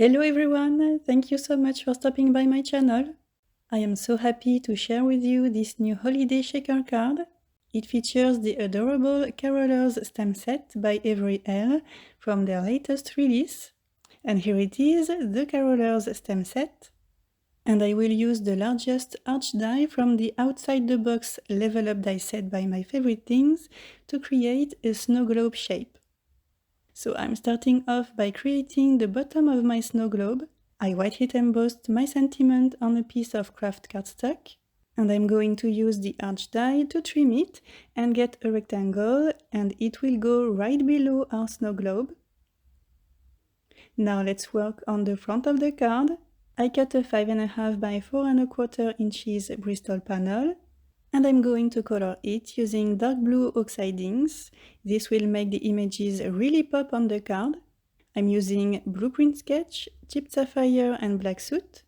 Hello everyone, thank you so much for stopping by my channel. I am so happy to share with you this new holiday shaker card. It features the adorable Carolers stamp set by AVERY ELLE from their latest release. And here it is, the Carolers stamp set. And I will use the largest arch die from the outside the box level up die set by My Favorite Things to create a snow globe shape. So I'm starting off by creating the bottom of my snow globe. I white heat embossed my sentiment on a piece of craft cardstock, and I'm going to use the arch die to trim it and get a rectangle, and it will go right below our snow globe. Now let's work on the front of the card. I cut a 5.5 by 4.25 inches bristol panel, and I'm going to color it using dark blue Oxide inks. This will make the images really pop on the card. I'm using blueprint sketch, chipped sapphire and black soot.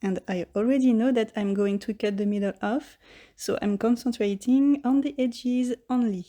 And I already know that I'm going to cut the middle off, so I'm concentrating on the edges only.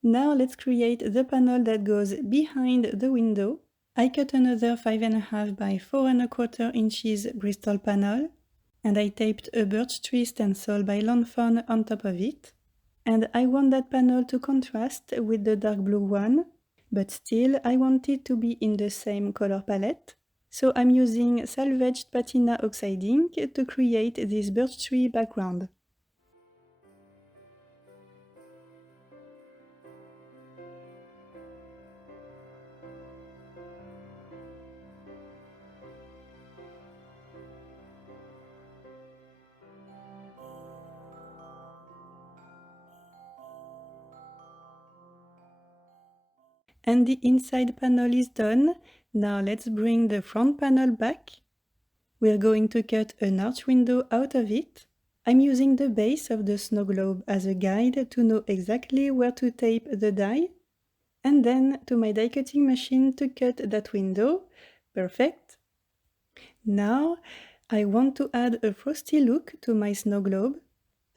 Now let's create the panel that goes behind the window. I cut another 5.5 by 4.25 inches bristol panel, and I taped a birch tree stencil by Lawn Fawn on top of it. And I want that panel to contrast with the dark blue one, but still I want it to be in the same color palette. So I'm using salvaged patina Oxide ink to create this birch tree background. And the inside panel is done. Now let's bring the front panel back. We're going to cut an arch window out of it. I'm using the base of the snow globe as a guide to know exactly where to tape the die. And then to my die cutting machine to cut that window. Perfect. Now I want to add a frosty look to my snow globe.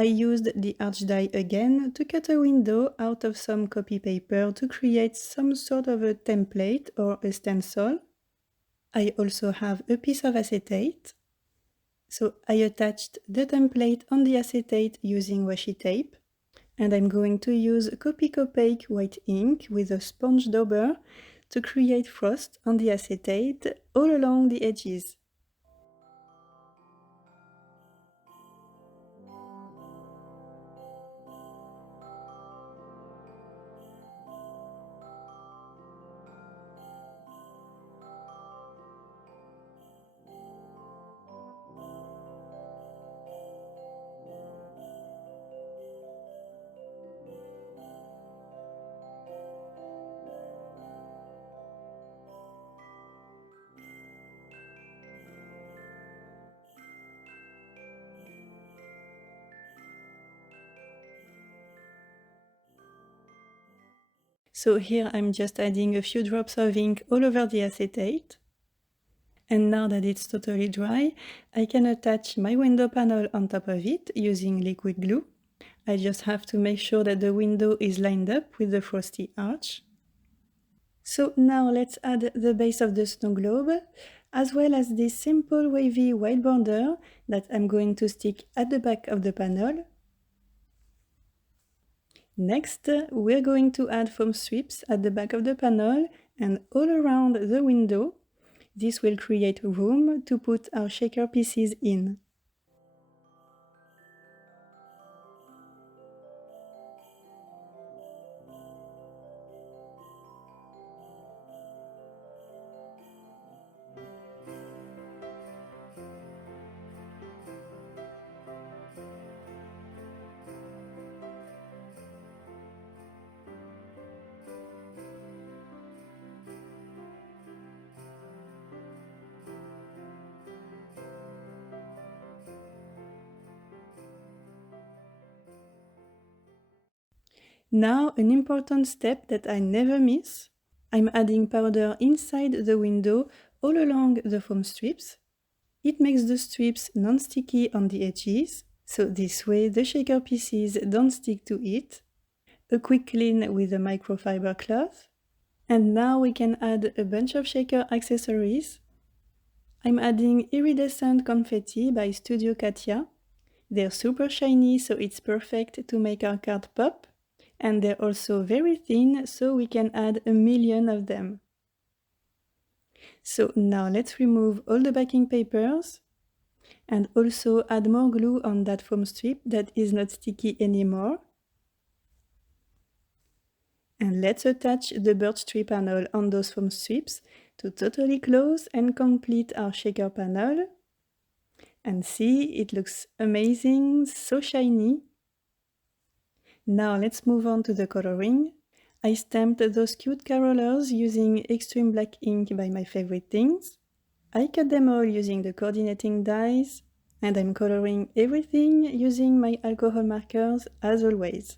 I used the arch die again to cut a window out of some copy paper to create some sort of a template or a stencil. I also have a piece of acetate. So I attached the template on the acetate using washi tape. And I'm going to use Copic opaque white ink with a sponge dauber to create frost on the acetate all along the edges. So here I'm just adding a few drops of ink all over the acetate. And now that it's totally dry, I can attach my window panel on top of it using liquid glue. I just have to make sure that the window is lined up with the frosty arch. So now let's add the base of the snow globe, as well as this simple wavy white border that I'm going to stick at the back of the panel. Next, we're going to add foam strips at the back of the panel and all around the window. This will create room to put our shaker pieces in. Now, an important step that I never miss. I'm adding powder inside the window all along the foam strips. It makes the strips non-sticky on the edges, so this way the shaker pieces don't stick to it. A quick clean with a microfiber cloth. And now we can add a bunch of shaker accessories. I'm adding iridescent confetti by Studio Katia. They're super shiny, so it's perfect to make our card pop. And they're also very thin, so we can add a million of them. So now let's remove all the backing papers and also add more glue on that foam strip that is not sticky anymore. And let's attach the birch tree panel on those foam strips to totally close and complete our shaker panel. And see, it looks amazing, so shiny. Now let's move on to the coloring. I stamped those cute carolers using extreme black ink by My Favorite Things. I cut them all using the coordinating dies, and I'm coloring everything using my alcohol markers as always.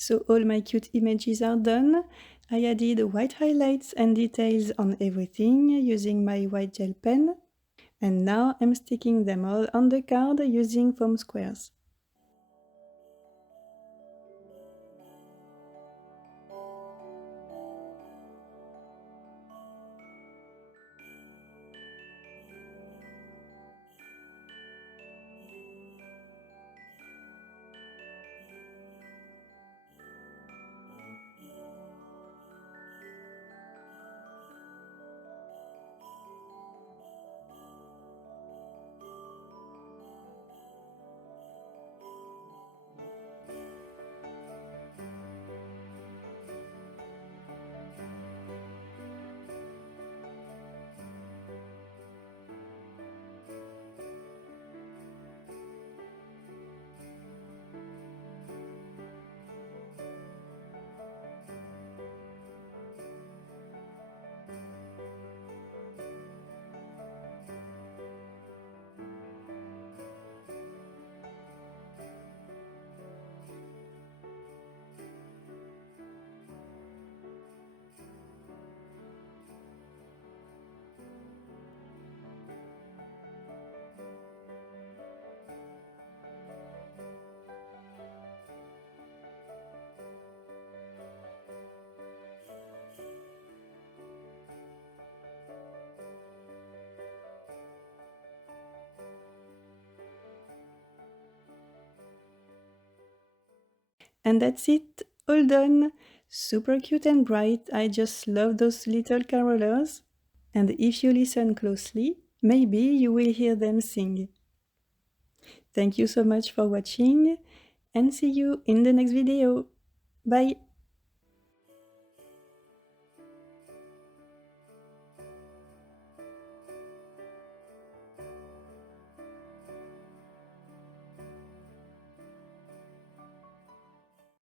So all my cute images are done. I added white highlights and details on everything using my white gel pen. And now I'm sticking them all on the card using foam squares. And that's it, all done! Super cute and bright, I just love those little carolers. And if you listen closely, maybe you will hear them sing. Thank you so much for watching, and see you in the next video. Bye!